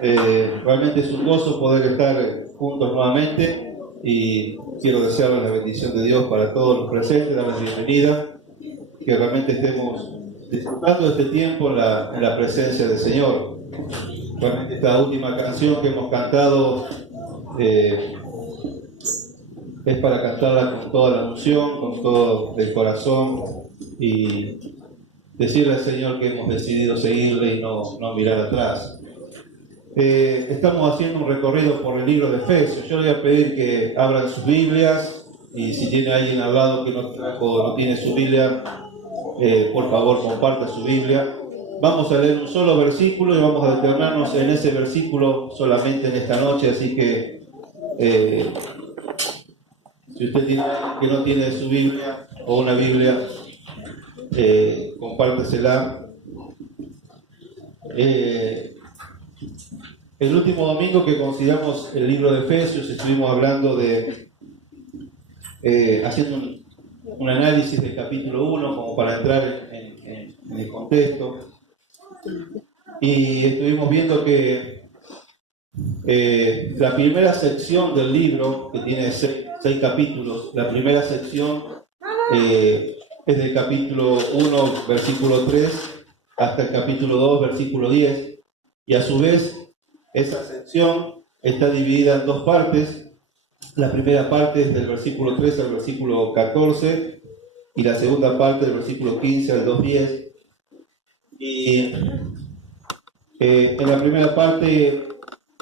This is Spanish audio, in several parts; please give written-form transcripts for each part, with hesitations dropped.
Realmente es un gozo poder estar juntos nuevamente y quiero desearles la bendición de Dios para todos los presentes, darles bienvenida, que realmente estemos disfrutando de este tiempo en la presencia del Señor. Realmente esta última canción que hemos cantado es para cantarla con toda la unción, con todo el corazón y decirle al Señor que hemos decidido seguirle y no mirar atrás. Estamos haciendo un recorrido por el libro de Efesios. Yo le voy a pedir que abran sus Biblias y si tiene alguien al lado que no tiene su Biblia, por favor comparta su Biblia. Vamos a leer un solo versículo y vamos a detenernos en ese versículo solamente en esta noche, así que si usted tiene que no tiene su Biblia o una Biblia, compártesela. El último domingo que consideramos el libro de Efesios estuvimos hablando haciendo un análisis del capítulo 1 como para entrar en el contexto, y estuvimos viendo que la primera sección del libro, que tiene seis capítulos, la primera sección es del capítulo 1 versículo 3 hasta el capítulo 2 versículo 10, y a su vez esa sección está dividida en dos partes. La primera parte es del versículo 3 al versículo 14 y la segunda parte del versículo 15 al 2:10. Y en la primera parte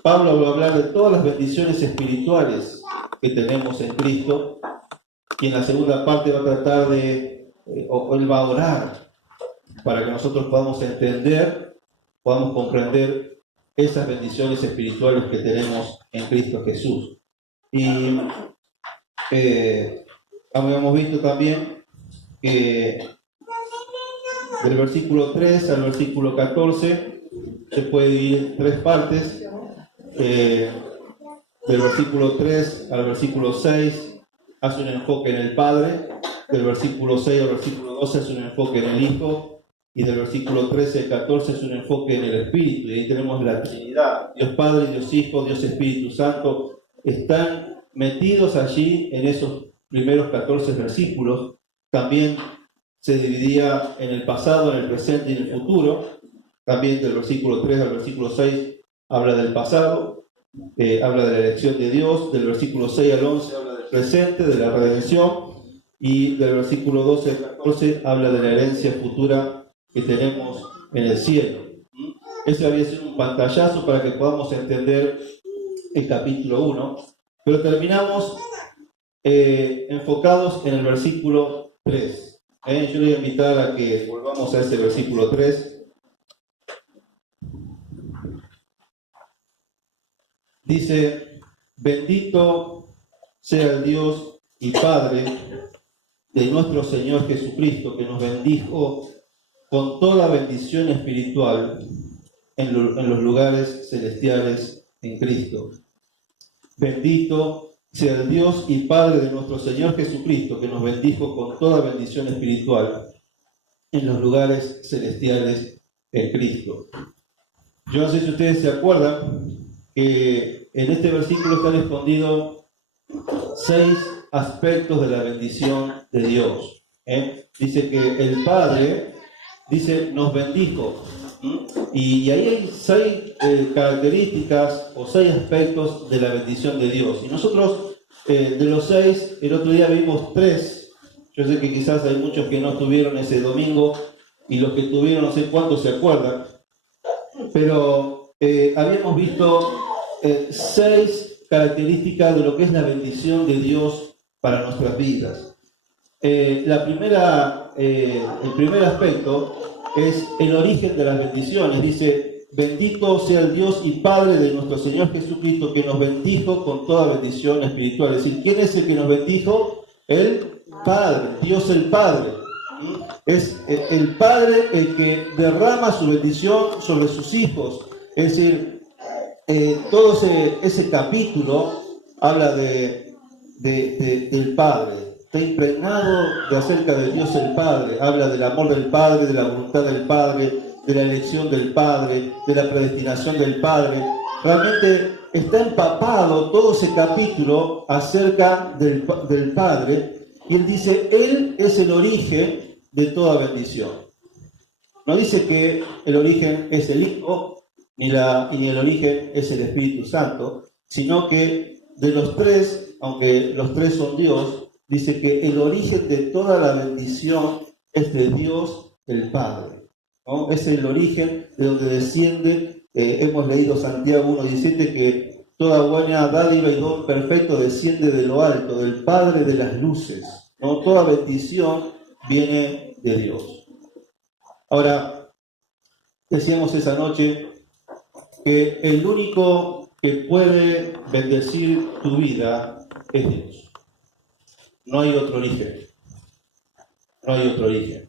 Pablo va a hablar de todas las bendiciones espirituales que tenemos en Cristo, y en la segunda parte va a tratar o él va a orar para que nosotros podamos entender, podamos comprender esas bendiciones espirituales que tenemos en Cristo Jesús. Y habíamos visto también que del versículo 3 al versículo 14 se puede dividir en tres partes. Del versículo 3 al versículo 6 hace un enfoque en el Padre, del versículo 6 al versículo 12 hace un enfoque en el Hijo, y del versículo 13 al 14 es un enfoque en el Espíritu. Y ahí tenemos la Trinidad, Dios Padre, Dios Hijo, Dios Espíritu Santo, están metidos allí en esos primeros 14 versículos. También se dividía en el pasado, en el presente y en el futuro. También del versículo 3 al versículo 6 habla del pasado, habla de la elección de Dios. Del versículo 6 al 11 habla del presente, de la redención, y del versículo 12 al 14 habla de la herencia futura que tenemos en el cielo. Ese había sido un pantallazo para que podamos entender el capítulo 1, pero terminamos enfocados en el versículo 3. Yo le voy a invitar a que volvamos a ese versículo 3. Dice: bendito sea el Dios y Padre de nuestro Señor Jesucristo, que nos bendijo con toda bendición espiritual en los lugares celestiales en Cristo. Bendito sea el Dios y Padre de nuestro Señor Jesucristo, que nos bendijo con toda bendición espiritual en los lugares celestiales en Cristo. Yo no sé si ustedes se acuerdan que en este versículo están escondidos 6 aspectos de la bendición de Dios. Dice que el Padre, dice, nos bendijo. Y ahí hay 6 características o 6 aspectos de la bendición de Dios. Y nosotros, de los 6, el otro día vimos 3. Yo sé que quizás hay muchos que no estuvieron ese domingo, y los que estuvieron no sé cuántos se acuerdan. Pero habíamos visto 6 características de lo que es la bendición de Dios para nuestras vidas. El primer aspecto es el origen de las bendiciones. Dice: bendito sea el Dios y Padre de nuestro Señor Jesucristo, que nos bendijo con toda bendición espiritual. Es decir, ¿quién es el que nos bendijo? El Padre, Dios el Padre. Es el Padre el que derrama su bendición sobre sus hijos. Es decir, todo ese capítulo habla del Padre. Está impregnado de acerca de Dios el Padre. Habla del amor del Padre, de la voluntad del Padre, de la elección del Padre, de la predestinación del Padre. realmente está empapado todo ese capítulo acerca del Padre, y él dice, Él es el origen de toda bendición. No dice que el origen es el Hijo, ni el origen es el Espíritu Santo, sino que de los tres, aunque los tres son Dios, dice que el origen de toda la bendición es de Dios el Padre, ¿no? Es el origen de donde desciende, hemos leído Santiago 1:17, que toda buena dádiva y don perfecto desciende de lo alto, del Padre de las luces, ¿no? Toda bendición viene de Dios. Ahora, decíamos esa noche que el único que puede bendecir tu vida es Dios. No hay otro origen. No hay otro origen.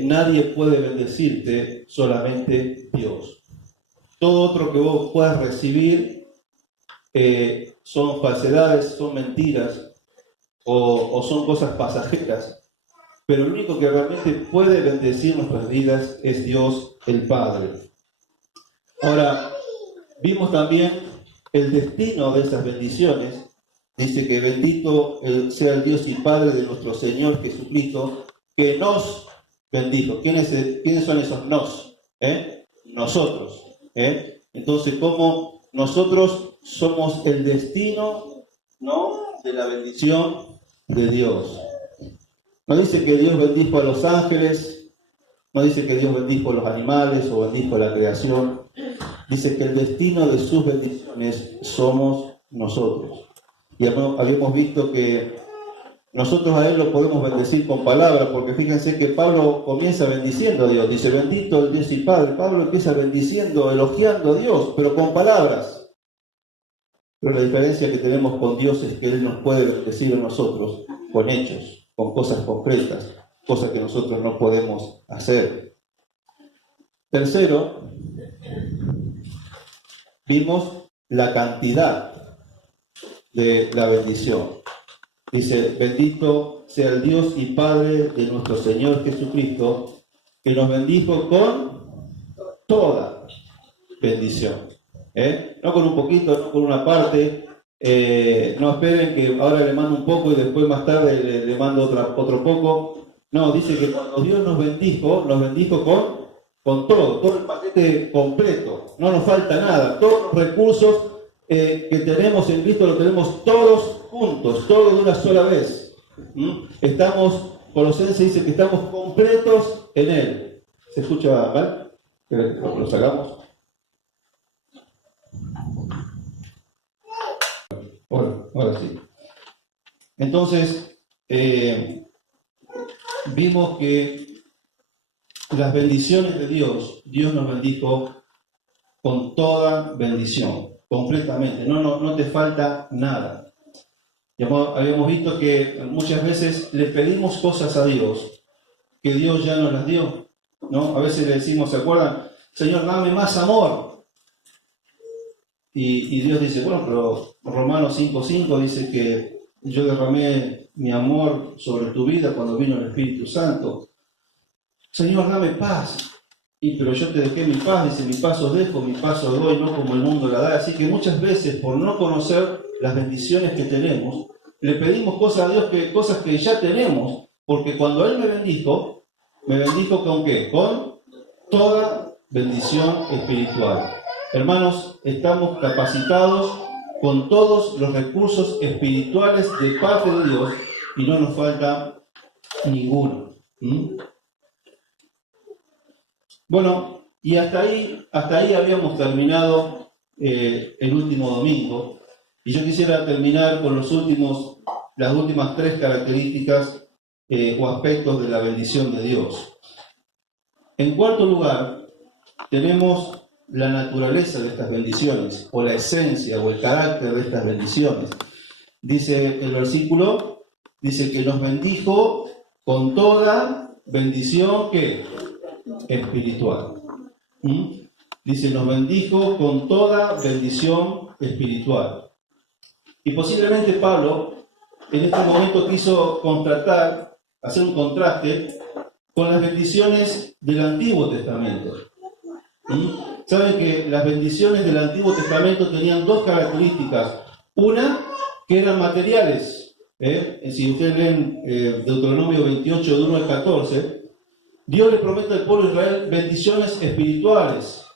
Nadie puede bendecirte, solamente Dios. Todo otro que vos puedas recibir son falsedades, son mentiras o son cosas pasajeras. Pero el único que realmente puede bendecir nuestras vidas es Dios el Padre. Ahora, vimos también el destino de esas bendiciones. Dice que bendito sea el Dios y Padre de nuestro Señor Jesucristo, que nos bendijo. ¿Quiénes son esos nos? Nosotros. Entonces, ¿cómo nosotros somos el destino, ¿no?, de la bendición de Dios? No dice que Dios bendijo a los ángeles, no dice que Dios bendijo a los animales o bendijo a la creación. Dice que el destino de sus bendiciones somos nosotros. Y habíamos visto que nosotros a Él lo podemos bendecir con palabras, porque fíjense que Pablo comienza bendiciendo a Dios. Dice, bendito el Dios y Padre. Pablo empieza bendiciendo, elogiando a Dios, pero con palabras. Pero la diferencia que tenemos con Dios es que Él nos puede bendecir a nosotros con hechos, con cosas concretas, cosas que nosotros no podemos hacer. Tercero, vimos la cantidad de la bendición. Dice, bendito sea el Dios y Padre de nuestro Señor Jesucristo, que nos bendijo con toda bendición. No con un poquito, no con una parte. No esperen que ahora le mando un poco y después más tarde le mando otro poco. No, dice que cuando Dios nos bendijo con todo el paquete completo. No nos falta nada. Todos los recursos que tenemos en Cristo lo tenemos todos juntos, todos de una sola vez. Colosenses dice que estamos completos en Él. ¿Se escucha mal? ¿Lo sacamos? Bueno, ahora sí. Entonces, vimos que las bendiciones de Dios nos bendijo con toda bendición, completamente. No te falta nada. Habíamos visto que muchas veces le pedimos cosas a Dios que Dios ya nos las dio, ¿no? A veces le decimos, ¿se acuerdan? Señor, dame más amor. Y Dios dice, bueno, pero Romanos 5:5 dice que yo derramé mi amor sobre tu vida cuando vino el Espíritu Santo. Señor, dame paz. Pero yo te dejé mi paz, dice, mi paz os dejo, mi paz os doy, no como el mundo la da. Así que muchas veces, por no conocer las bendiciones que tenemos, le pedimos cosas a Dios, cosas que ya tenemos, porque cuando Él me bendijo ¿con qué? Con toda bendición espiritual. Hermanos, estamos capacitados con todos los recursos espirituales de parte de Dios y no nos falta ninguno. Bueno, y hasta ahí habíamos terminado el último domingo. Y yo quisiera terminar con las últimas tres características o aspectos de la bendición de Dios. En cuarto lugar, tenemos la naturaleza de estas bendiciones, o la esencia o el carácter de estas bendiciones. Dice el versículo, dice que nos bendijo con toda bendición que espiritual. Dice, nos bendijo con toda bendición espiritual. Y posiblemente Pablo en este momento quiso hacer un contraste con las bendiciones del Antiguo Testamento. Saben que las bendiciones del Antiguo Testamento tenían dos características. Una, que eran materiales. Si ustedes leen Deuteronomio 28, de 1 al 14, Dios le promete al pueblo de Israel bendiciones espirituales.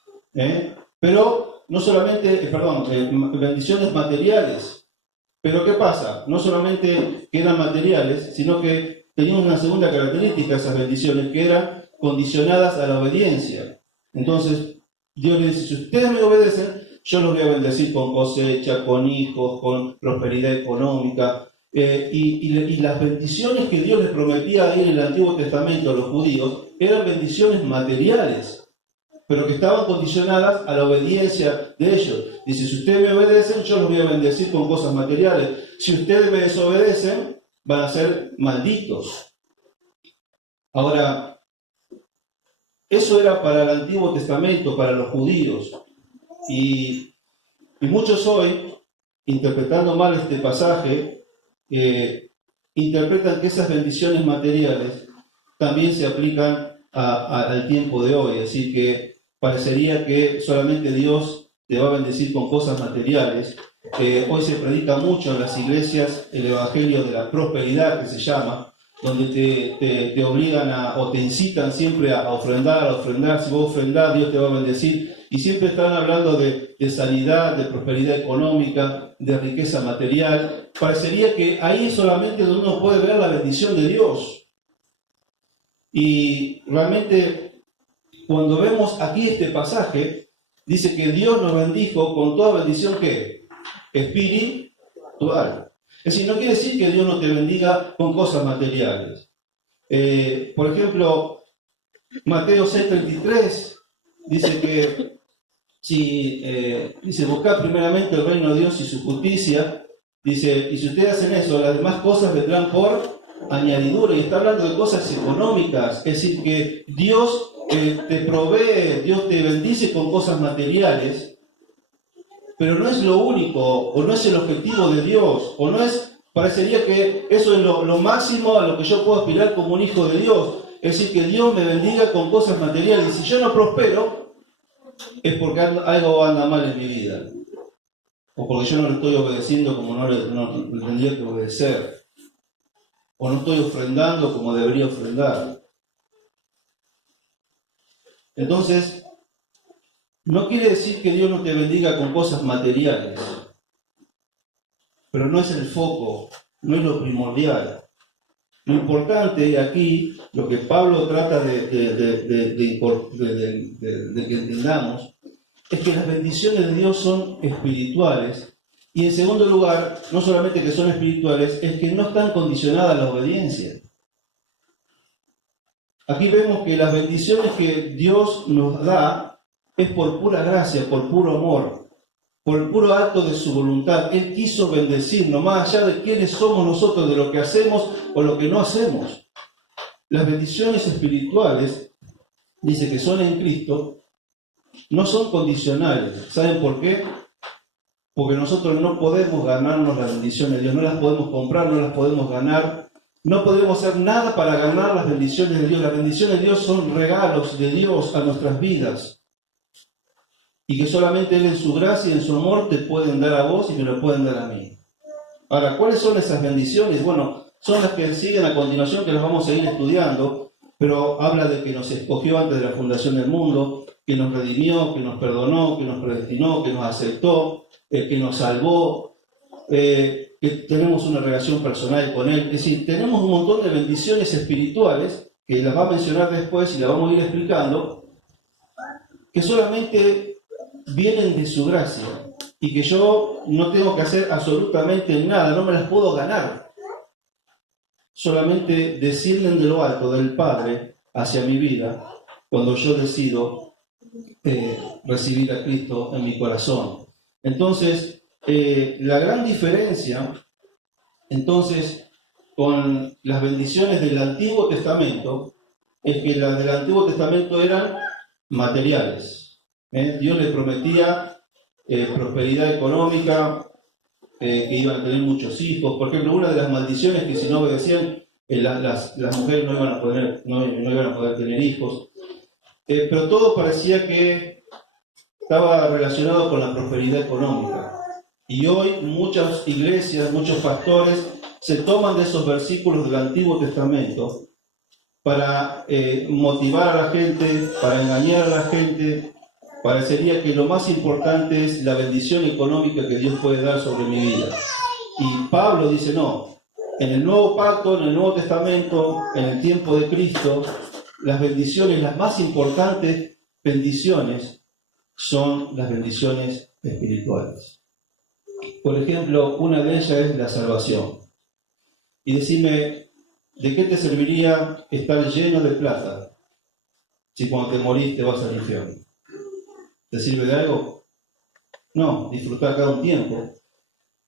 Pero no solamente, bendiciones materiales. Pero ¿qué pasa? No solamente que eran materiales, sino que tenían una segunda característica esas bendiciones, que eran condicionadas a la obediencia. Entonces, Dios le dice, si ustedes me obedecen, yo los voy a bendecir con cosecha, con hijos, con prosperidad económica. Y las bendiciones que Dios les prometía ahí en el Antiguo Testamento a los judíos eran bendiciones materiales, pero que estaban condicionadas a la obediencia de ellos. Dice, si ustedes me obedecen, yo los voy a bendecir con cosas materiales. Si ustedes me desobedecen, van a ser malditos. Ahora, eso era para el Antiguo Testamento, para los judíos. Y muchos hoy, interpretando mal este pasaje, interpretan que esas bendiciones materiales también se aplican al tiempo de hoy. Así que parecería que solamente Dios te va a bendecir con cosas materiales. Hoy se predica mucho en las iglesias el evangelio de la prosperidad, que se llama, donde te obligan o te incitan siempre a ofrendar. Si vos ofrendás, Dios te va a bendecir. Y siempre están hablando de sanidad, de prosperidad económica, de riqueza material. Parecería que ahí es solamente donde uno puede ver la bendición de Dios. Y realmente, cuando vemos aquí este pasaje, dice que Dios nos bendijo con toda bendición que espiritual. Es decir, no quiere decir que Dios no te bendiga con cosas materiales. Por ejemplo, Mateo 6:33 dice que dice, buscad primeramente el reino de Dios y su justicia. Dice, y si ustedes hacen eso, las demás cosas vendrán por añadidura. Y está hablando de cosas económicas. Es decir, que Dios te provee, Dios te bendice con cosas materiales, pero no es lo único, o no es el objetivo de Dios, o no es, parecería que eso es lo máximo a lo que yo puedo aspirar como un hijo de Dios. Es decir, que Dios me bendiga con cosas materiales. Y si yo no prospero, es porque algo anda mal en mi vida, o porque yo no le estoy obedeciendo como no le tendría que obedecer, o no estoy ofrendando como debería ofrendar. Entonces, no quiere decir que Dios no te bendiga con cosas materiales, pero no es el foco, no es lo primordial. Lo importante aquí, lo que Pablo trata de que entendamos, es que las bendiciones de Dios son espirituales. Y en segundo lugar, no solamente que son espirituales, es que no están condicionadas a la obediencia. Aquí vemos que las bendiciones que Dios nos da es por pura gracia, por puro amor, por el puro acto de su voluntad. Él quiso bendecirnos, más allá de quiénes somos nosotros, de lo que hacemos o lo que no hacemos. Las bendiciones espirituales, dice que son en Cristo, no son condicionales. ¿Saben por qué? Porque nosotros no podemos ganarnos las bendiciones de Dios, no las podemos comprar, no las podemos ganar. No podemos hacer nada para ganar las bendiciones de Dios. Las bendiciones de Dios son regalos de Dios a nuestras vidas. Y que solamente Él en su gracia y en su amor te pueden dar a vos y me lo pueden dar a mí. Ahora, ¿cuáles son esas bendiciones? Bueno, son las que siguen a continuación, que las vamos a seguir estudiando, pero habla de que nos escogió antes de la fundación del mundo, que nos redimió, que nos perdonó, que nos predestinó, que nos aceptó, que nos salvó, que tenemos una relación personal con Él. Es decir, tenemos un montón de bendiciones espirituales, que las va a mencionar después y las vamos a ir explicando, que solamente vienen de su gracia y que yo no tengo que hacer absolutamente nada, no me las puedo ganar. Solamente descienden de lo alto del Padre hacia mi vida cuando yo decido recibir a Cristo en mi corazón. Entonces, la gran diferencia entonces con las bendiciones del Antiguo Testamento es que las del Antiguo Testamento eran materiales. Dios les prometía prosperidad económica, que iban a tener muchos hijos. Por ejemplo, una de las maldiciones que si no obedecían, las mujeres no iban a poder tener hijos. Pero todo parecía que estaba relacionado con la prosperidad económica. Y hoy muchas iglesias, muchos pastores se toman de esos versículos del Antiguo Testamento para motivar a la gente, para engañar a la gente. Parecería que lo más importante es la bendición económica que Dios puede dar sobre mi vida. Y Pablo dice, no, en el Nuevo Pacto, en el Nuevo Testamento, en el tiempo de Cristo, las bendiciones, las más importantes bendiciones, son las bendiciones espirituales. Por ejemplo, una de ellas es la salvación. Y decime, ¿de qué te serviría estar lleno de plata si cuando te morís te vas al infierno? ¿Te sirve de algo? No, disfrutar cada un tiempo.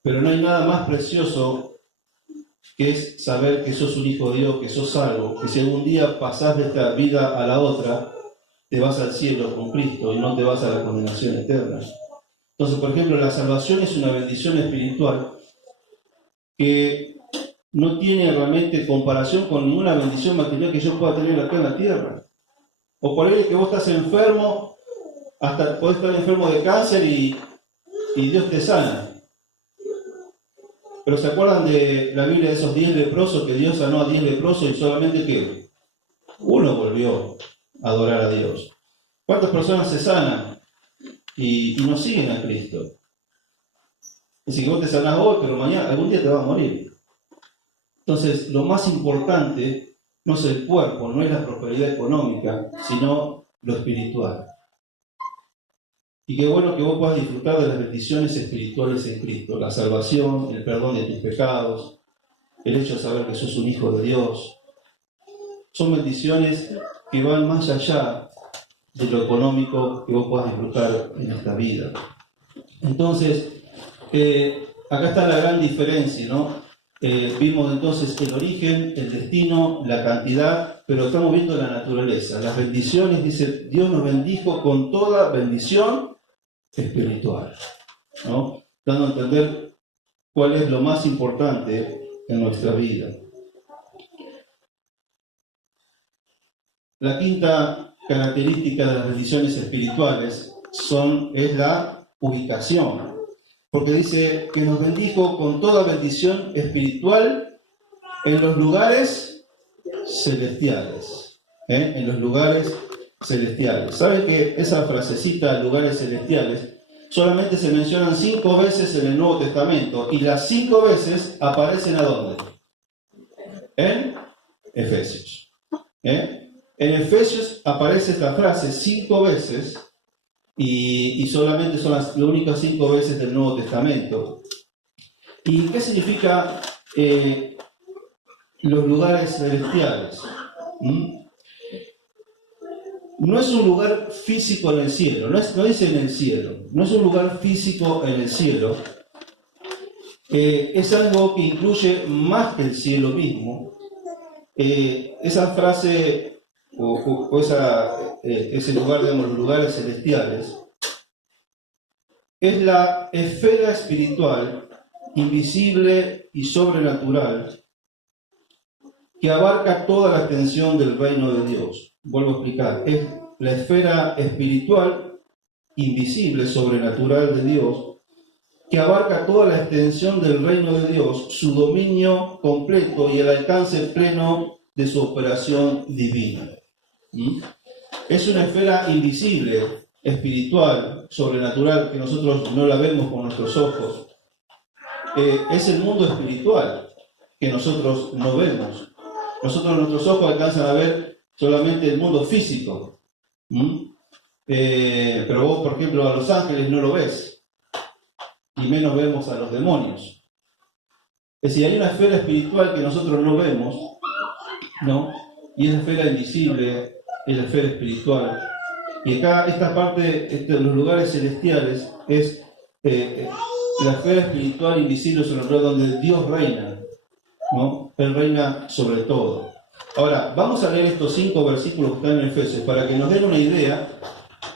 Pero no hay nada más precioso que es saber que sos un hijo de Dios, que sos salvo, que si algún día pasás de esta vida a la otra, te vas al cielo con Cristo y no te vas a la condenación eterna. Entonces, por ejemplo, la salvación es una bendición espiritual que no tiene realmente comparación con ninguna bendición material que yo pueda tener acá en la tierra. O por ahí que vos estás enfermo, hasta podés estar enfermo de cáncer y Dios te sana. Pero ¿se acuerdan de la Biblia de esos 10 leprosos que Dios sanó a 10 leprosos y solamente que uno volvió a adorar a Dios? ¿Cuántas personas se sanan y no siguen a Cristo? Es decir, que vos te sanás hoy, pero mañana, algún día te vas a morir. Entonces, lo más importante no es el cuerpo, no es la prosperidad económica, sino lo espiritual. Y qué bueno que vos puedas disfrutar de las bendiciones espirituales en Cristo, la salvación, el perdón de tus pecados, el hecho de saber que sos un hijo de Dios. Son bendiciones que van más allá de lo económico que vos puedas disfrutar en esta vida. Entonces, acá está la gran diferencia, ¿no? Vimos entonces el origen, el destino, la cantidad, pero estamos viendo la naturaleza. Las bendiciones, dice, Dios nos bendijo con toda bendición espiritual, ¿no? Dando a entender cuál es lo más importante en nuestra vida. La quinta característica de las bendiciones espirituales es la ubicación, porque dice que nos bendijo con toda bendición espiritual en los lugares celestiales, en los lugares celestiales. ¿Saben que esa frasecita, lugares celestiales, solamente se mencionan 5 veces en el Nuevo Testamento, y las 5 veces aparecen ¿a dónde? En Efesios. En Efesios aparece esta frase 5 veces, y solamente son las únicas 5 veces del Nuevo Testamento. ¿Y qué significa los lugares celestiales? No es un lugar físico en el cielo, no dice en el cielo, no es un lugar físico en el cielo, es algo que incluye más que el cielo mismo. Esa frase ese lugar, digamos, los lugares celestiales, es la esfera espiritual, invisible y sobrenatural, que abarca toda la extensión del reino de Dios. Vuelvo a explicar, es la esfera espiritual, invisible, sobrenatural de Dios, que abarca toda la extensión del reino de Dios, su dominio completo y el alcance pleno de su operación divina. Es una esfera invisible, espiritual, sobrenatural, que nosotros no la vemos con nuestros ojos. Es el mundo espiritual que nosotros no vemos. Nosotros, nuestros ojos alcanzan a ver solamente el mundo físico. Pero vos, por ejemplo, a los ángeles no lo ves, y menos vemos a los demonios. Es decir, hay una esfera espiritual que nosotros no vemos, ¿no? Y es la esfera invisible, es la esfera espiritual. Y acá esta parte de los lugares celestiales es la esfera espiritual invisible sobrenatural donde Dios reina, ¿no? Él reina sobre todo. Ahora, vamos a leer estos 5 versículos que están en Efesios para que nos den una idea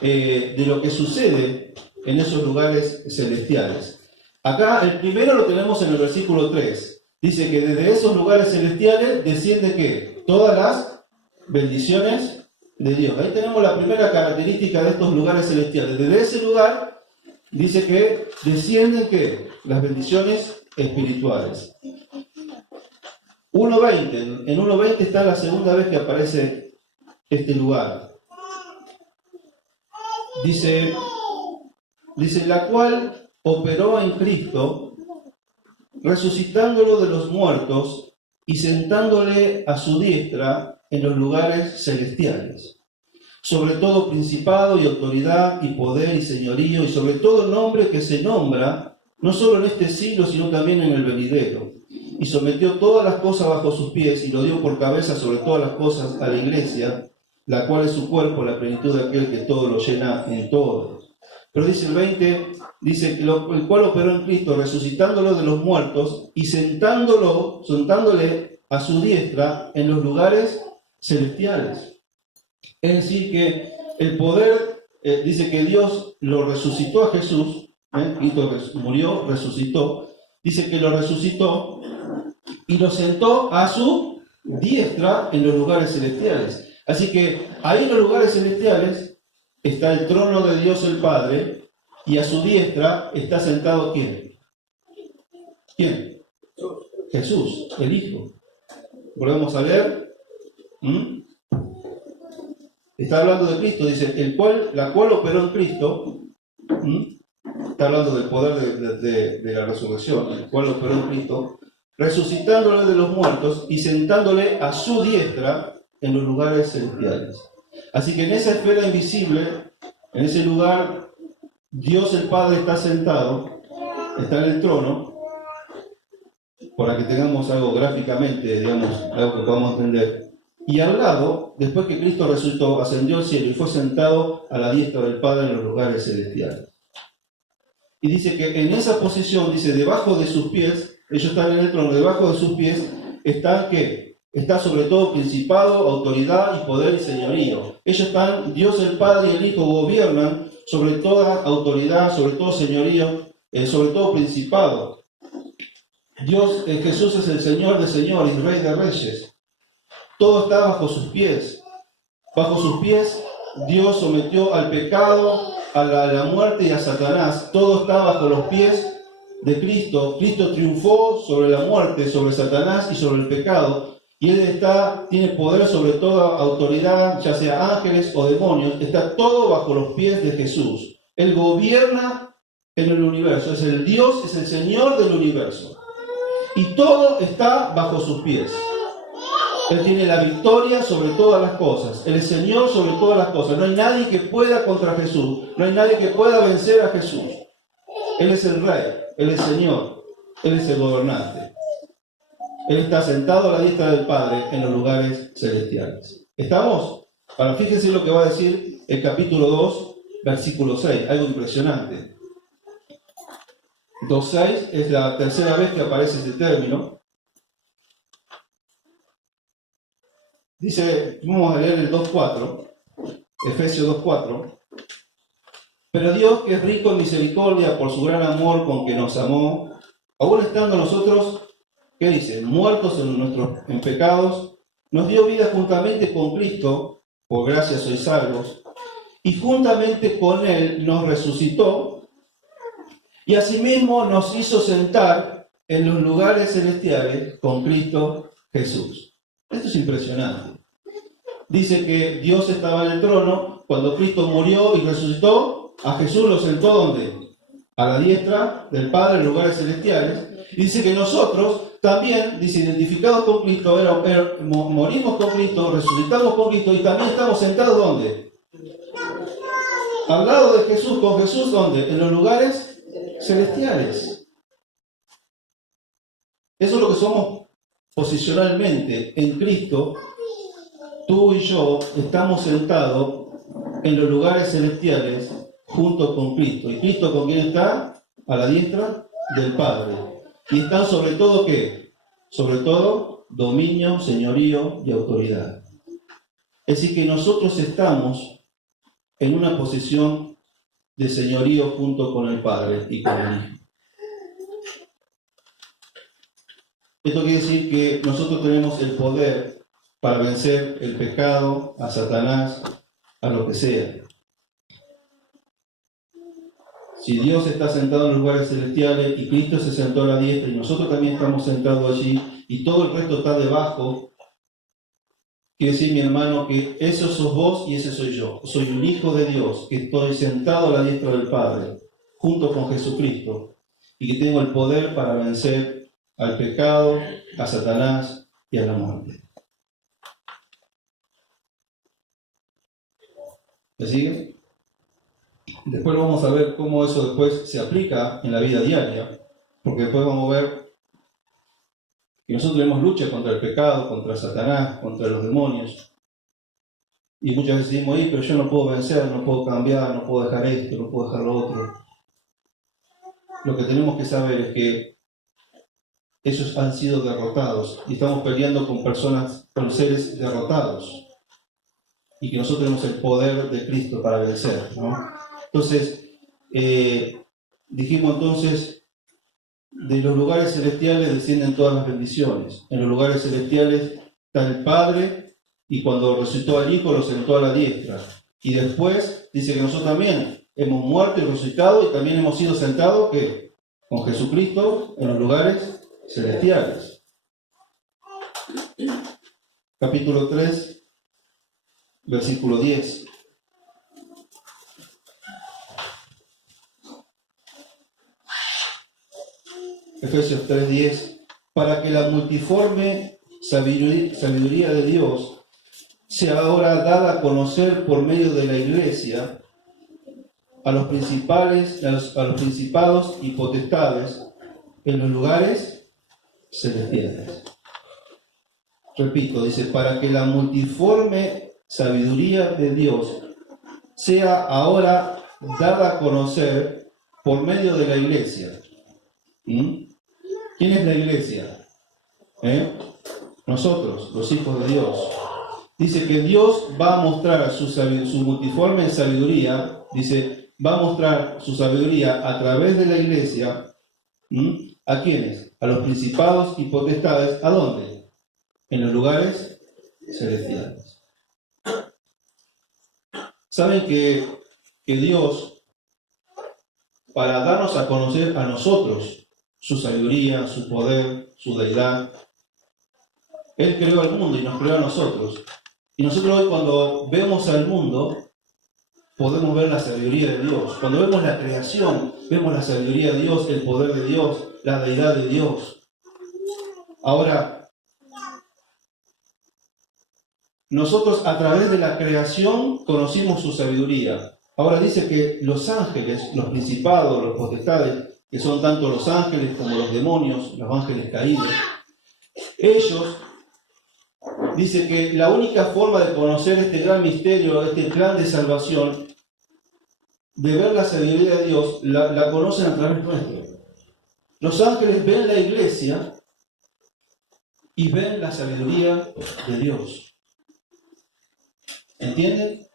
de lo que sucede en esos lugares celestiales. Acá el primero lo tenemos en el versículo 3. Dice que desde esos lugares celestiales desciende ¿qué? Todas las bendiciones de Dios. Ahí tenemos la primera característica de estos lugares celestiales. Desde ese lugar dice que descienden ¿qué? Las bendiciones espirituales. 1.20. En 1.20 está la segunda vez que aparece este lugar. Dice, la cual operó en Cristo, resucitándolo de los muertos y sentándole a su diestra en los lugares celestiales, sobre todo principado y autoridad y poder y señorío, y sobre todo nombre que se nombra, no solo en este siglo, sino también en el venidero. Y sometió todas las cosas bajo sus pies, y lo dio por cabeza sobre todas las cosas a la iglesia, la cual es su cuerpo, la plenitud de aquel que todo lo llena en todo. Pero dice el 20, dice, el cual operó en Cristo, resucitándolo de los muertos, y sentándole a su diestra en los lugares celestiales. Es decir, que el poder, dice que Dios lo resucitó a Jesús, Cristo murió, resucitó, dice que lo resucitó y lo sentó a su diestra en los lugares celestiales. Así que ahí en los lugares celestiales está el trono de Dios el Padre, y a su diestra está sentado ¿quién? ¿Quién? Jesús, el Hijo. Volvemos a leer. Está hablando de Cristo, dice, la cual operó en Cristo. Está hablando del poder de la resurrección, el cual operó en Cristo, resucitándole de los muertos y sentándole a su diestra en los lugares celestiales. Así que en esa esfera invisible, en ese lugar, Dios el Padre está sentado, está en el trono, para que tengamos algo gráficamente, digamos, algo que podamos entender. Y al lado, después que Cristo resucitó, ascendió al cielo y fue sentado a la diestra del Padre en los lugares celestiales. Y dice que en esa posición, dice, debajo de sus pies, ellos están en el trono, debajo de sus pies están ¿qué? Está sobre todo principado, autoridad y poder y señorío. Ellos están, Dios el Padre y el Hijo gobiernan sobre toda autoridad, sobre todo señorío, sobre todo principado. Dios, Jesús es el Señor de señores y Rey de reyes. Todo está bajo sus pies. Bajo sus pies Dios sometió al pecado, a la muerte y a Satanás. Todo está bajo los pies de Cristo. Cristo triunfó sobre la muerte, sobre Satanás y sobre el pecado. Y Él tiene poder sobre toda autoridad, ya sea ángeles o demonios. Está todo bajo los pies de Jesús. Él gobierna en el universo. Es el Dios, es el Señor del universo. Y todo está bajo sus pies. Él tiene la victoria sobre todas las cosas. Él es Señor sobre todas las cosas. No hay nadie que pueda contra Jesús. No hay nadie que pueda vencer a Jesús. Él es el Rey. Él es Señor. Él es el gobernante. Él está sentado a la diestra del Padre en los lugares celestiales. ¿Estamos? Ahora fíjense lo que va a decir el capítulo 2, versículo 6. Algo impresionante. 2.6 es la tercera vez que aparece este término. Dice, vamos a leer el 2.4, Efesios 2.4. Pero Dios, que es rico en misericordia por su gran amor con que nos amó, aún estando nosotros, ¿qué dice? Muertos en pecados, nos dio vida juntamente con Cristo, por gracia sois salvos, y juntamente con Él nos resucitó, y asimismo nos hizo sentar en los lugares celestiales con Cristo Jesús. Esto es impresionante. Dice que Dios estaba en el trono, cuando Cristo murió y resucitó, a Jesús lo sentó ¿dónde? A la diestra del Padre en lugares celestiales. Y dice que nosotros también, dice, identificados con Cristo, morimos con Cristo, resucitamos con Cristo y también estamos sentados ¿dónde? Al lado de Jesús, con Jesús ¿dónde? En los lugares celestiales. Eso es lo que somos posicionalmente en Cristo. Tú y yo estamos sentados en los lugares celestiales junto con Cristo. ¿Y Cristo con quién está? A la diestra del Padre. Y están sobre todo ¿qué? Sobre todo dominio, señorío y autoridad. Es decir, que nosotros estamos en una posición de señorío junto con el Padre y con el Hijo. Esto quiere decir que nosotros tenemos el poder para vencer el pecado, a Satanás, a lo que sea. Si Dios está sentado en los lugares celestiales y Cristo se sentó a la diestra y nosotros también estamos sentados allí y todo el resto está debajo, quiere decir, mi hermano, que eso sos vos y ese soy yo. Soy un hijo de Dios, que estoy sentado a la diestra del Padre, junto con Jesucristo, y que tengo el poder para vencer al pecado, a Satanás y a la muerte. ¿Me siguen? Después vamos a ver cómo eso después se aplica en la vida diaria, porque después vamos a ver que nosotros tenemos lucha contra el pecado, contra Satanás, contra los demonios. Y muchas veces decimos, pero yo no puedo vencer, no puedo cambiar, no puedo dejar esto, no puedo dejar lo otro. Lo que tenemos que saber es que esos han sido derrotados y estamos peleando con personas, con seres derrotados. Y que nosotros tenemos el poder de Cristo para vencer, ¿no? Entonces, dijimos entonces, de los lugares celestiales descienden todas las bendiciones. En los lugares celestiales está el Padre, y cuando resucitó al Hijo lo sentó a la diestra. Y después dice que nosotros también hemos muerto y resucitado y también hemos sido sentados ¿qué? Con Jesucristo en los lugares celestiales. Capítulo 3, versículo 10. Efesios 3:10, para que la multiforme sabiduría de Dios sea ahora dada a conocer por medio de la Iglesia a los principados y potestades en los lugares celestiales. Repito, dice, para que la multiforme sabiduría de Dios sea ahora dada a conocer por medio de la Iglesia. ¿Quién es la Iglesia? Nosotros, los hijos de Dios. Dice que Dios va a mostrar su multiforme sabiduría, dice, va a mostrar su sabiduría a través de la Iglesia. ¿A quiénes? A los principados y potestades. ¿A dónde? En los lugares celestiales. ¿Saben que Dios, para darnos a conocer a nosotros su sabiduría, su poder, su deidad, Él creó al mundo y nos creó a nosotros? Y nosotros hoy cuando vemos al mundo, podemos ver la sabiduría de Dios. Cuando vemos la creación, vemos la sabiduría de Dios, el poder de Dios, la deidad de Dios. Ahora, nosotros a través de la creación conocimos su sabiduría. Ahora dice que los ángeles, los principados, los potestades, que son tanto los ángeles como los demonios, los ángeles caídos, ellos, dice que la única forma de conocer este gran misterio, este plan de salvación, de ver la sabiduría de Dios, la conocen a través nuestro. Los ángeles ven la iglesia y ven la sabiduría de Dios. ¿Entienden?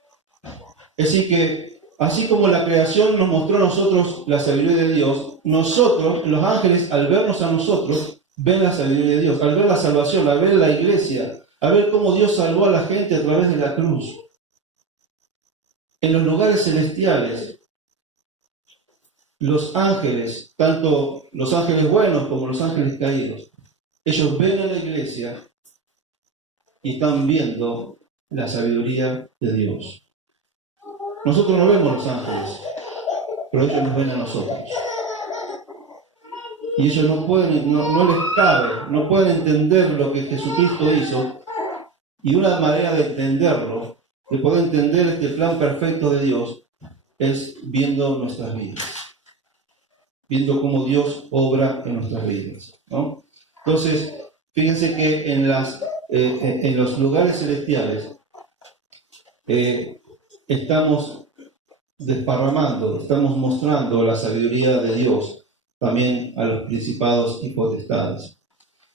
Así que, así como la creación nos mostró a nosotros la sabiduría de Dios, nosotros, los ángeles, al vernos a nosotros, ven la sabiduría de Dios, al ver la salvación, al ver la iglesia, a ver cómo Dios salvó a la gente a través de la cruz. En los lugares celestiales, los ángeles, tanto los ángeles buenos como los ángeles caídos, ellos ven a la iglesia y están viendo la sabiduría de Dios. Nosotros no vemos a los ángeles, pero ellos nos ven a nosotros. Y ellos no les cabe, no pueden entender lo que Jesucristo hizo. Y una manera de entenderlo, de poder entender este plan perfecto de Dios, es viendo nuestras vidas. Viendo cómo Dios obra en nuestras vidas, ¿no? Entonces, fíjense que en los lugares celestiales estamos desparramando, estamos mostrando la sabiduría de Dios también a los principados y potestades.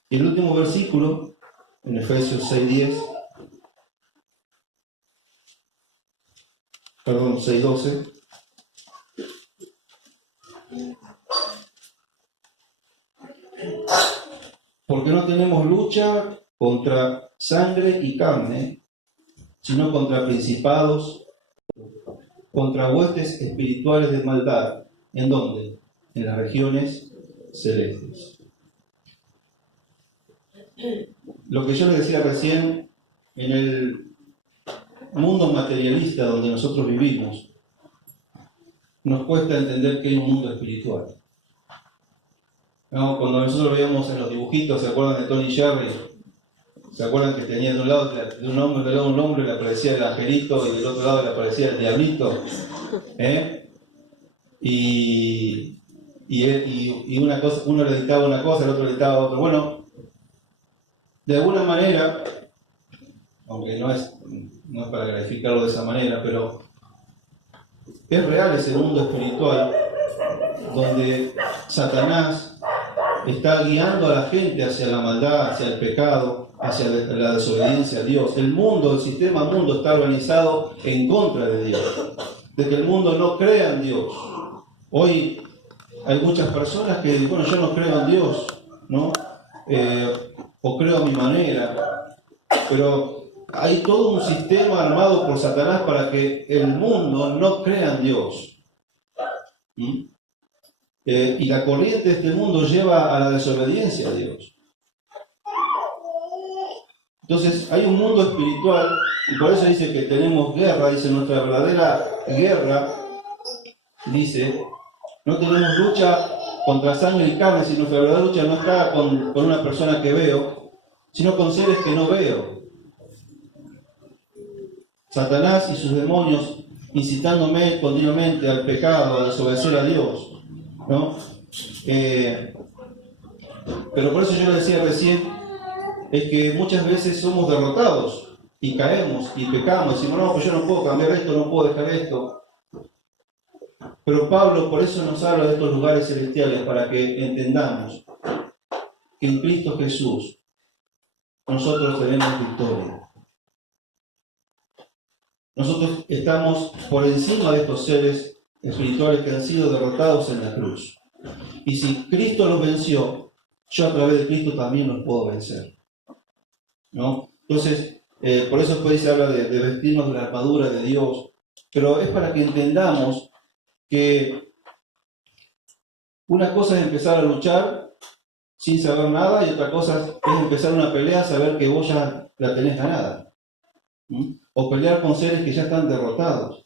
Y el último versículo, en Efesios 6:12. Porque no tenemos lucha contra sangre y carne, sino contra principados, contra huestes espirituales de maldad. ¿En dónde? En las regiones celestes. Lo que yo les decía recién, en el mundo materialista donde nosotros vivimos, nos cuesta entender que hay un mundo espiritual. ¿No? Cuando nosotros veíamos en los dibujitos, ¿se acuerdan de Tony Jerry? ¿Se acuerdan que tenía de un lado un hombre le aparecía el angelito y del otro lado le aparecía el diablito? Y una cosa, uno le dictaba una cosa, el otro le dictaba otra. Bueno, de alguna manera, aunque no es para clarificarlo de esa manera, pero es real ese mundo espiritual donde Satanás está guiando a la gente hacia la maldad, hacia el pecado, hacia la desobediencia a Dios. El sistema mundo está organizado en contra de Dios, de que el mundo no crea en Dios. Hoy hay muchas personas que dicen, bueno, yo no creo en Dios, ¿no? O creo a mi manera, pero hay todo un sistema armado por Satanás para que el mundo no crea en Dios. Y la corriente de este mundo lleva a la desobediencia a Dios. Entonces hay un mundo espiritual, y por eso dice que tenemos guerra, dice nuestra verdadera guerra, dice, no tenemos lucha contra sangre y carne, si nuestra verdadera lucha no está con una persona que veo, sino con seres que no veo. Satanás y sus demonios incitándome continuamente al pecado, a desobedecer a Dios, ¿no? Pero por eso yo le decía recién, es que muchas veces somos derrotados y caemos y pecamos, y decimos, no, pues yo no puedo cambiar esto, no puedo dejar esto. Pero Pablo por eso nos habla de estos lugares celestiales, para que entendamos que en Cristo Jesús nosotros tenemos victoria. Nosotros estamos por encima de estos seres espirituales que han sido derrotados en la cruz. Y si Cristo los venció, yo a través de Cristo también los puedo vencer, ¿no? Entonces, por eso después se habla de vestirnos de la armadura de Dios, pero es para que entendamos que una cosa es empezar a luchar sin saber nada, y otra cosa es empezar una pelea, saber que vos ya la tenés ganada. O pelear con seres que ya están derrotados.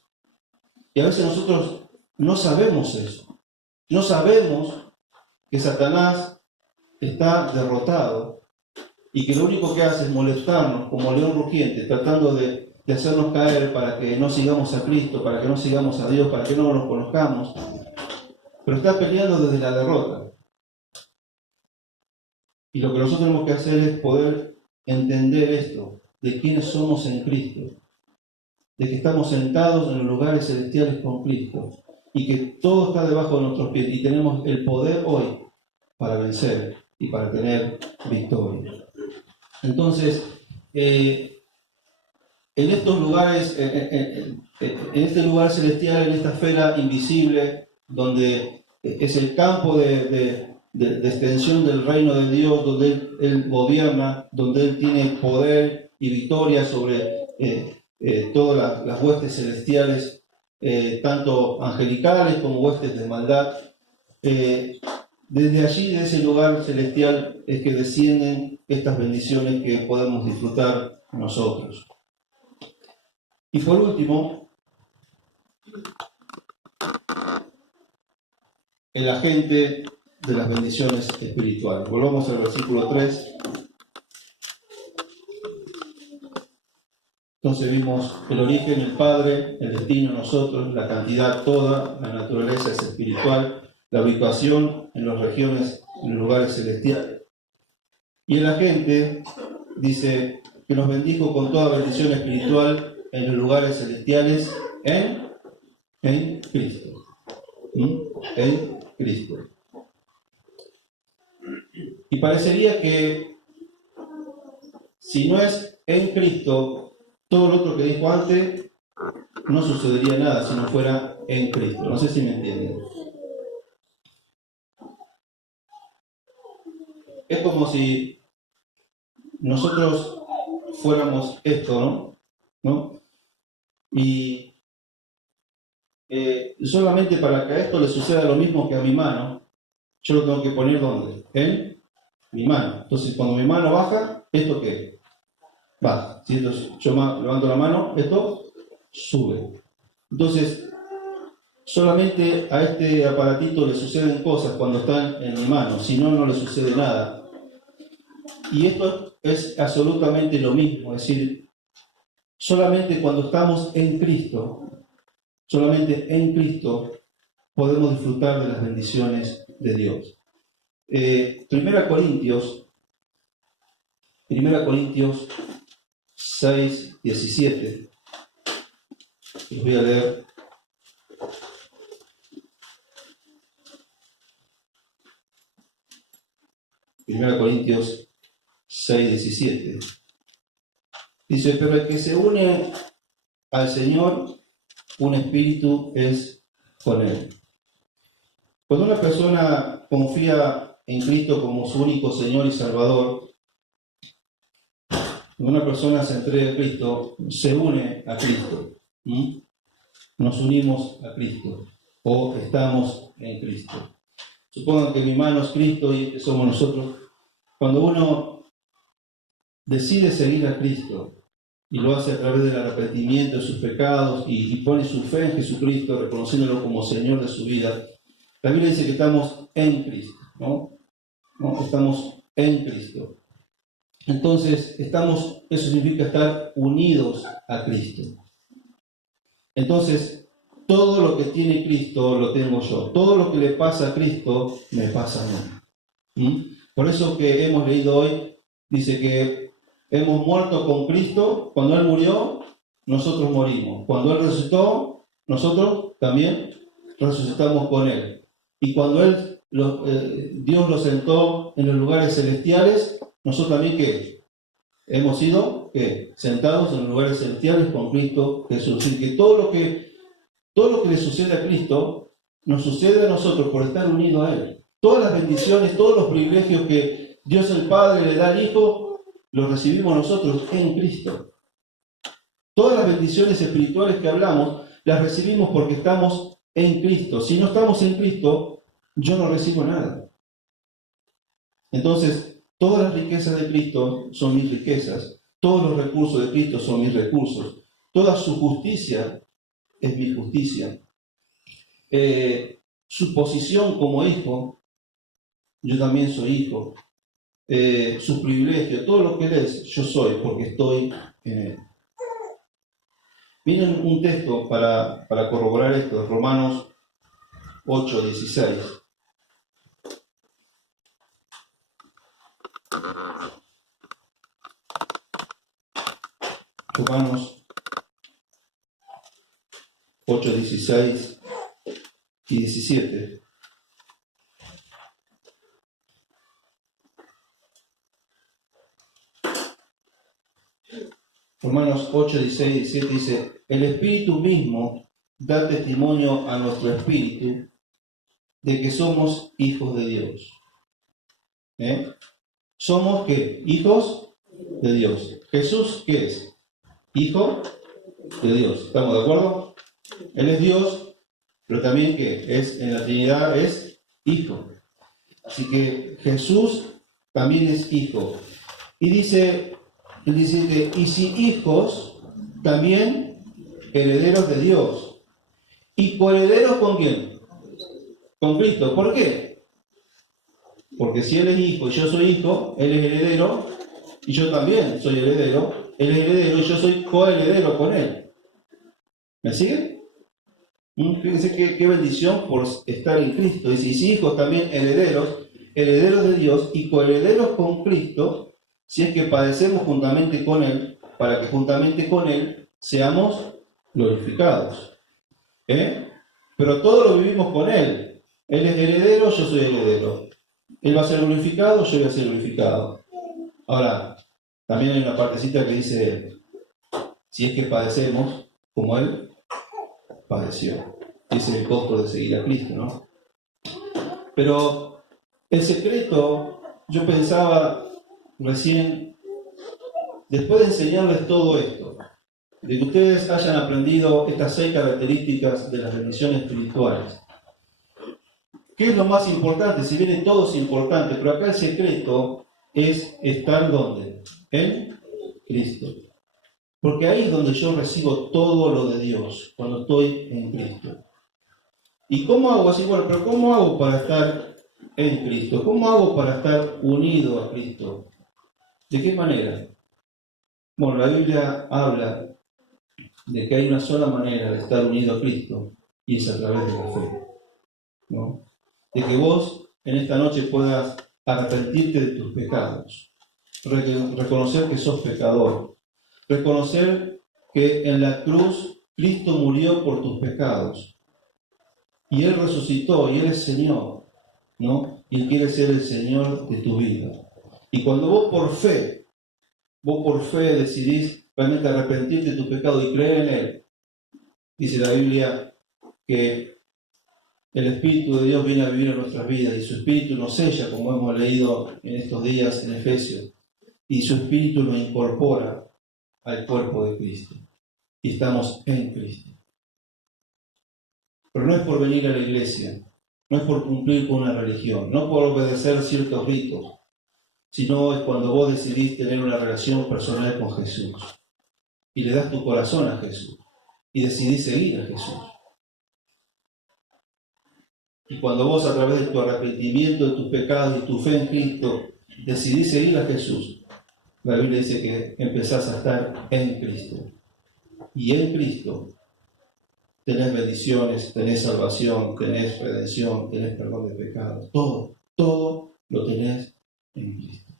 Y a veces nosotros no sabemos eso. No sabemos que Satanás está derrotado y que lo único que hace es molestarnos como león rugiente, tratando de hacernos caer para que no sigamos a Cristo, para que no sigamos a Dios, para que no nos conozcamos. Pero está peleando desde la derrota. Y lo que nosotros tenemos que hacer es poder entender esto, de quiénes somos en Cristo, de que estamos sentados en los lugares celestiales con Cristo, y que todo está debajo de nuestros pies, y tenemos el poder hoy para vencer y para tener victoria. Entonces, en estos lugares, en este lugar celestial, en esta esfera invisible, donde es el campo de extensión del reino de Dios, donde Él gobierna, donde Él tiene poder y victoria sobre todas las huestes celestiales, tanto angelicales como huestes de maldad. Desde allí, de ese lugar celestial, es que descienden estas bendiciones que podemos disfrutar nosotros. Y por último, el agente de las bendiciones espirituales. Volvamos al versículo 3. Entonces vimos el origen, el Padre, el destino, nosotros, la cantidad toda, la naturaleza es espiritual, la ubicación en las regiones, en los lugares celestiales. Y el agente dice que nos bendijo con toda bendición espiritual en los lugares celestiales en Cristo. En Cristo. Y parecería que si no es en Cristo, todo lo otro que dijo antes no sucedería nada si no fuera en Cristo. No sé si me entienden. Es como si nosotros fuéramos esto, ¿no? Y solamente para que a esto le suceda lo mismo que a mi mano, yo lo tengo que poner ¿dónde? En mi mano. Entonces, cuando mi mano baja, ¿esto qué? Baja. Si yo levanto la mano, esto sube. Entonces, solamente a este aparatito le suceden cosas cuando están en mi mano, si no, no le sucede nada. Y esto es absolutamente lo mismo, es decir, solamente cuando estamos en Cristo, solamente en Cristo podemos disfrutar de las bendiciones de Dios. Primera Corintios 6:17. Les voy a leer. Primera Corintios 6:17. Dice, pero el que se une al Señor, un espíritu es con él. Cuando una persona confía en Cristo como su único Señor y Salvador, cuando una persona se entrega a Cristo, se une a Cristo. Nos unimos a Cristo o estamos en Cristo. Supongan que mi mano es Cristo y que somos nosotros. Cuando uno decide seguir a Cristo y lo hace a través del arrepentimiento de sus pecados y pone su fe en Jesucristo, reconociéndolo como Señor de su vida, la Biblia dice que estamos en Cristo, ¿no? Estamos en Cristo. Entonces, eso significa estar unidos a Cristo. Entonces, todo lo que tiene Cristo lo tengo yo. Todo lo que le pasa a Cristo me pasa a mí. Por eso que hemos leído hoy, dice que hemos muerto con Cristo. Cuando Él murió, nosotros morimos. Cuando Él resucitó, nosotros también resucitamos con Él. Y cuando Dios lo sentó en los lugares celestiales, nosotros también ¿qué? Hemos sido sentados en los lugares celestiales con Cristo Jesús. Es decir, que todo lo que le sucede a Cristo nos sucede a nosotros por estar unidos a Él. Todas las bendiciones, todos los privilegios que Dios el Padre le da al Hijo, los recibimos nosotros en Cristo. Todas las bendiciones espirituales que hablamos, las recibimos porque estamos en Cristo. Si no estamos en Cristo, yo no recibo nada. Entonces, todas las riquezas de Cristo son mis riquezas. Todos los recursos de Cristo son mis recursos. Toda su justicia es mi justicia. Su posición como hijo, yo también soy hijo. Su privilegio, todo lo que Él es, yo soy, porque estoy en Él. Miren un texto para corroborar esto, Romanos 8:16. Romanos 8:16 y 17. Romanos 8:16 y 17 dice, el Espíritu mismo da testimonio a nuestro espíritu de que somos hijos de Dios. ¿Somos qué? Hijos de Dios. Jesús, ¿qué es? Hijo de Dios. ¿Estamos de acuerdo? Él es Dios, pero también ¿qué? En la Trinidad es hijo. Así que Jesús también es hijo. Y dice que, y si hijos, también herederos de Dios. ¿Y coherederos con quién? Con Cristo. ¿Por qué? Porque si Él es hijo y yo soy hijo, Él es heredero, y yo también soy heredero. Él es heredero y yo soy coheredero con Él. ¿Me sigue? Fíjense qué bendición por estar en Cristo. Dice, y si hijos también herederos de Dios y coherederos con Cristo, si es que padecemos juntamente con Él, para que juntamente con Él seamos glorificados. Pero todo lo vivimos con Él. Él es heredero, yo soy heredero. Él va a ser glorificado, yo voy a ser glorificado. Ahora, también hay una partecita que dice, si es que padecemos como Él padeció. Ese es el costo de seguir a Cristo, ¿no? Pero el secreto, yo pensaba recién, después de enseñarles todo esto, de que ustedes hayan aprendido estas 6 características de las bendiciones espirituales, ¿qué es lo más importante? Si bien todo es importante, pero acá el secreto es estar ¿dónde? En Cristo. Porque ahí es donde yo recibo todo lo de Dios, cuando estoy en Cristo. ¿Y cómo hago así? Bueno, pero ¿cómo hago para estar en Cristo? ¿Cómo hago para estar unido a Cristo? ¿De qué manera? Bueno, la Biblia habla de que hay una sola manera de estar unido a Cristo, y es a través de la fe, ¿no? De que vos en esta noche puedas arrepentirte de tus pecados, reconocer que sos pecador, reconocer que en la cruz Cristo murió por tus pecados, y Él resucitó, y Él es Señor, ¿no? Y Él quiere ser el Señor de tu vida. Y cuando vos por fe decidís realmente arrepentirte de tu pecado y creer en Él, dice la Biblia que el Espíritu de Dios viene a vivir en nuestras vidas y su Espíritu nos sella, como hemos leído en estos días en Efesios, y su Espíritu nos incorpora al cuerpo de Cristo. Y estamos en Cristo. Pero no es por venir a la iglesia, no es por cumplir con una religión, no por obedecer ciertos ritos, sino es cuando vos decidís tener una relación personal con Jesús y le das tu corazón a Jesús y decidís seguir a Jesús. Y cuando vos, a través de tu arrepentimiento de tus pecados y tu fe en Cristo, decidís seguir a Jesús, la Biblia dice que empezás a estar en Cristo. Y en Cristo tenés bendiciones, tenés salvación, tenés redención, tenés perdón de pecados. Todo lo tenés en Cristo.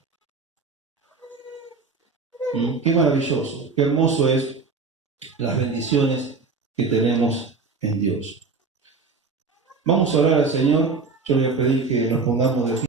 Qué maravilloso, qué hermoso es las bendiciones que tenemos en Dios. Vamos a orar al Señor. Yo le voy a pedir que nos pongamos de pie.